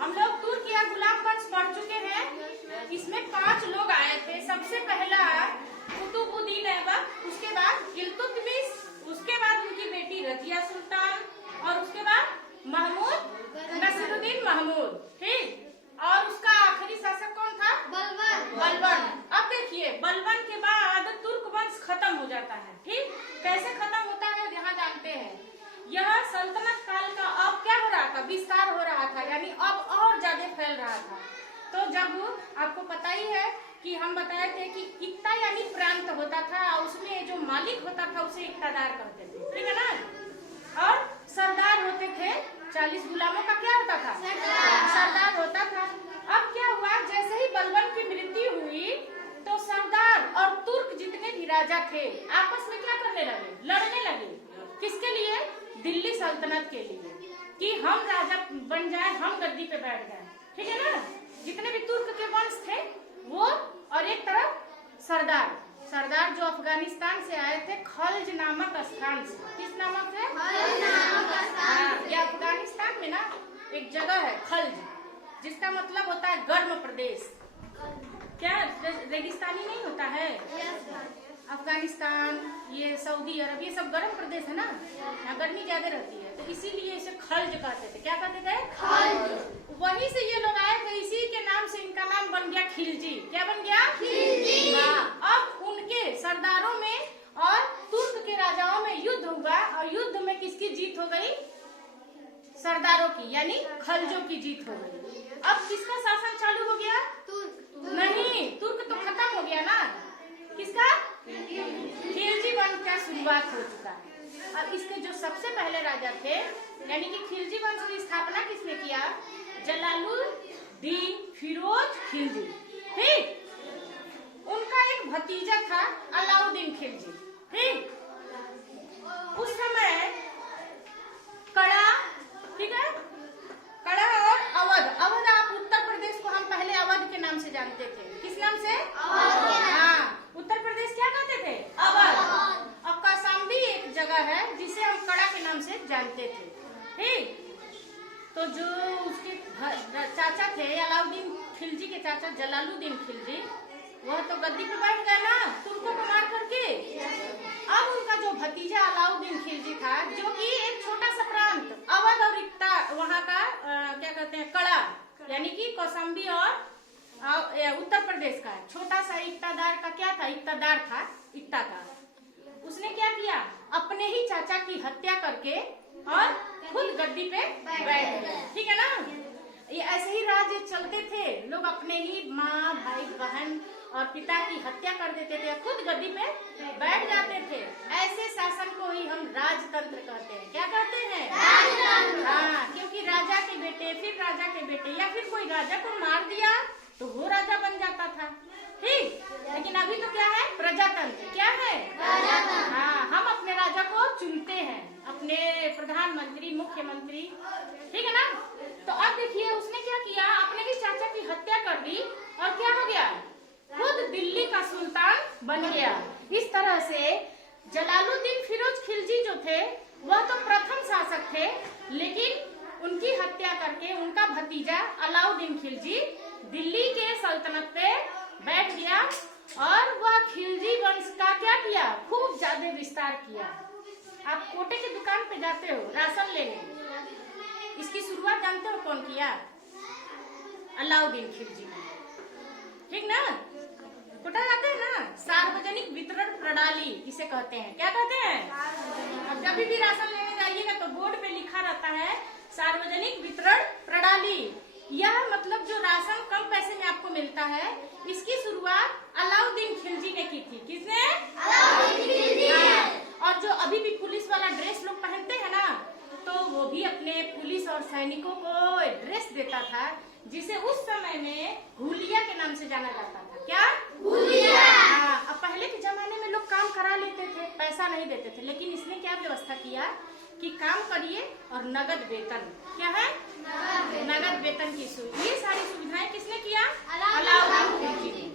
हम लोग तुर्क या गुलाम वंश पढ़ चुके हैं। इसमें 5 लोग आए थे। सबसे पहला कुतुबुद्दीन ऐबक, उसके बाद इल्तुतमिश, उसके बाद उनकी बेटी रजिया सुल्तान, और उसके बाद महमूद नसीरुद्दीन महमूद, ठीक। और उसका आखिरी शासक कौन था? बलबन। अब देखिए, बलबन के बाद तुर्क वंश खत्म हो जाता है, ठीक। कैसे खत्म होता है यहाँ जानते हैं। यह सल्तनत काल का अब क्या हो रहा था? विस्तार हो रहा था, यानी अब और ज्यादा फैल रहा था। तो जब आपको पता ही है कि हम बताए थे कि इक्ता यानी प्रांत होता था, उसमें जो मालिक होता था उसे इक्तादार कहते थे, ठीक है ना। और सरदार होते थे, 40 गुलामों का क्या होता था? सरदार होता था। अब क्या हुआ, जैसे ही बलबन की मृत्यु हुई तो सरदार और तुर्क जितने भी राजा थे आपस में क्या करने लगे? लड़ने लगे। किसके लिए? दिल्ली सल्तनत के लिए, कि हम राजा बन जाए, हम गद्दी पे बैठ जाए, ठीक है ना। जितने भी तुर्क के वंश थे वो, और एक तरफ सरदार जो अफगानिस्तान से आए थे, खल्ज नामक स्थान से। किस नामक से? ये अफगानिस्तान में ना एक जगह है खल्ज, जिसका मतलब होता है गर्म प्रदेश। क्या रेगिस्तानी नहीं होता है? अफगानिस्तान, ये सऊदी अरब, ये सब गर्म प्रदेश है ना, यहाँ गर्मी ज्यादा रहती है, तो इसीलिए इसे खल्ज कहते थे। क्या कहते थे? खल्ज। वहीं से ये लोग आए थे, इसी के नाम से इनका नाम बन गया खिलजी। क्या बन गया? खिलजी। अब उनके सरदारों में और तुर्क के राजाओं में युद्ध हुआ, और युद्ध में किसकी जीत हो गई? सरदारों की, यानी खल्जों की जीत हो गई। अब किसका शासन चालू हो गया? नहीं, तुर्क तो खत्म हो गया ना। किसका? खिलजी वंश का शुरुआत हो चुका है। और इसके जो सबसे पहले राजा थे, यानी कि खिलजी वंश की स्थापना किसने किया? जलालुद्दीन फिरोज खिलजी, ठीक। उनका एक भतीजा था अलाउद्दीन खिलजी, ठीक। उस समय कड़ा, ठीक है, कड़ा और अवध आप उत्तर प्रदेश को हम पहले अवध के नाम से जानते थे। किस नाम से? हाँ, उत्तर प्रदेश क्या कहते थे? अवध। और कौशाम्बी एक जगह है जिसे हम कड़ा के नाम से जानते थे, ठीक। तो जो उसके चाचा थे अलाउद्दीन खिलजी के चाचा जलालुद्दीन खिलजी, वह तो गद्दी पे बैठ गए ना तुर्कों को मार करके। अब उनका जो भतीजा अलाउद्दीन खिलजी था, जो कि एक छोटा सा प्रांत अवध और इक्ता, वहाँ का क्या कहते हैं, कड़ा, यानी कि कौशाम्बी और उत्तर प्रदेश का छोटा सा इक्तादार का क्या था? इक्तादार था, इक्ता का। उसने क्या किया? अपने ही चाचा की हत्या करके और खुद गद्दी पे बैठ गया, ठीक है ना। ये ऐसे ही राज्य चलते थे, लोग अपने ही माँ, भाई, बहन और पिता की हत्या कर देते थे, खुद गद्दी पे बैठ जाते थे। ऐसे शासन को ही हम राजतंत्र कहते हैं। क्या कहते हैं? राजतंत्र। हाँ, क्योंकि राजा के बेटे, फिर राजा के बेटे, या फिर कोई राजा को मार दिया तो वो राजा बन जाता था, ठीक। लेकिन अभी तो क्या है? प्रजातंत्र। क्या है? प्रजातंत्र। हाँ, हम अपने राजा को चुनते हैं, अपने प्रधानमंत्री, मुख्यमंत्री, ठीक है ना। तो अब देखिए उसने क्या किया? अपने ही चाचा की हत्या कर दी और क्या हो गया? खुद दिल्ली का सुल्तान बन गया। इस तरह से जलालुद्दीन फिरोज खिलजी जो थे वह तो प्रथम शासक थे, लेकिन उनकी हत्या करके उनका भतीजा अलाउद्दीन खिलजी दिल्ली के सल्तनत पे बैठ गया, और वह खिलजी वंश का क्या किया? खूब ज्यादा विस्तार किया। आप कोटे की दुकान पे जाते हो राशन लेने, इसकी शुरुआत जानते हो कौन किया? अलाउद्दीन खिलजी, ठीक ना। कोटा जाते हैं ना, सार्वजनिक वितरण प्रणाली इसे कहते हैं। क्या कहते हैं? अब जब भी राशन लेने जाइएगा तो बोर्ड पे लिखा रहता है सार्वजनिक वितरण प्रणाली। यह मतलब जो राशन कम पैसे में आपको मिलता है, इसकी शुरुआत अलाउद्दीन खिलजी ने की थी। किसने? अलाउद्दीन खिलजी। हाँ। और जो अभी भी पुलिस वाला ड्रेस लोग पहनते हैं ना, तो वो भी अपने पुलिस और सैनिकों को ड्रेस देता था, जिसे उस समय में हुलिया के नाम से जाना जाता था। क्या? हुलिया। हाँ, अब पहले के जमाने में लोग काम करा लेते थे, पैसा नहीं देते थे, लेकिन इसने क्या व्यवस्था किया कि काम करिए और नगद वेतन। क्या है? नगद वेतन की सुविधा। ये सारी सुविधाएं किसने किया? अलाउद्दीन खिलजी।